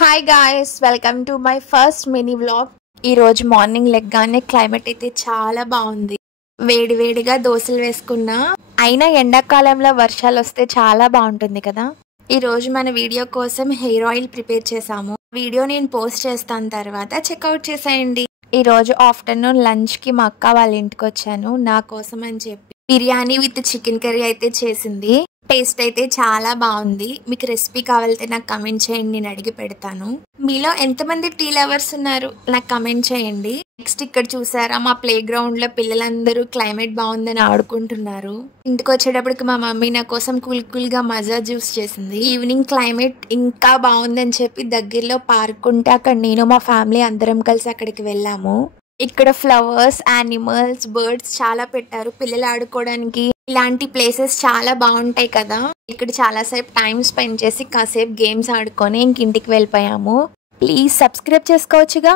Hi guys, welcome to my first mini vlog. ఈరోజు morning లెగ్గానే climate అయితే చాలా బాగుంది. వేడివేడిగా దోశలు వేసుకున్నా. అయినా ఎండాకాలంలో వర్షాలు వస్తే చాలా బాగుంటుంది కదా. ఈరోజు మన వీడియో కోసం హెయిర్ ఆయిల్ ప్రిపేర్ చేసాము. వీడియో నేను పోస్ట్ చేస్తాను, తర్వాత చెక్అవుట్ చేసేయండి. ఈరోజు ఆఫ్టర్నూన్ లంచ్కి మా అక్క వాళ్ళ ఇంటికి వచ్చాను. నా కోసం అని చెప్పి బిర్యానీ విత్ చికెన్ కర్రీ అయితే చేసింది. టేస్ట్ అయితే చాలా బాగుంది. మీకు రెసిపీ కావాలంటే నాకు కమెంట్ చేయండి, నేను అడిగి పెడతాను. మీలో ఎంతమంది టీ లవర్స్ ఉన్నారు నాకు కమెంట్ చేయండి. నెక్స్ట్ ఇక్కడ చూసారా, మా ప్లే గ్రౌండ్ లో పిల్లలందరూ క్లైమేట్ బాగుందని ఆడుకుంటున్నారు. ఇంటికి వచ్చేటప్పటికి మా మమ్మీ నా కోసం కూల్ గా మజా జ్యూస్ చేసింది. ఈవినింగ్ క్లైమేట్ ఇంకా బాగుందని చెప్పి దగ్గరలో పార్క్ ఉంటే అక్కడ నేను మా ఫ్యామిలీ అందరం కలిసి అక్కడికి వెళ్ళాము. ఇక్కడ ఫ్లవర్స్, యానిమల్స్, బర్డ్స్ చాలా పెట్టారు పిల్లలు ఆడుకోవడానికి. ఇలాంటి ప్లేసెస్ చాలా బాగుంటాయి కదా. ఇక్కడ చాలా సేపు టైం స్పెండ్ చేసి కాసేపు గేమ్స్ ఆడుకొని ఇంటికి వెళ్ళిపోయాము. Please subscribe చేసుకోవచ్చుగా.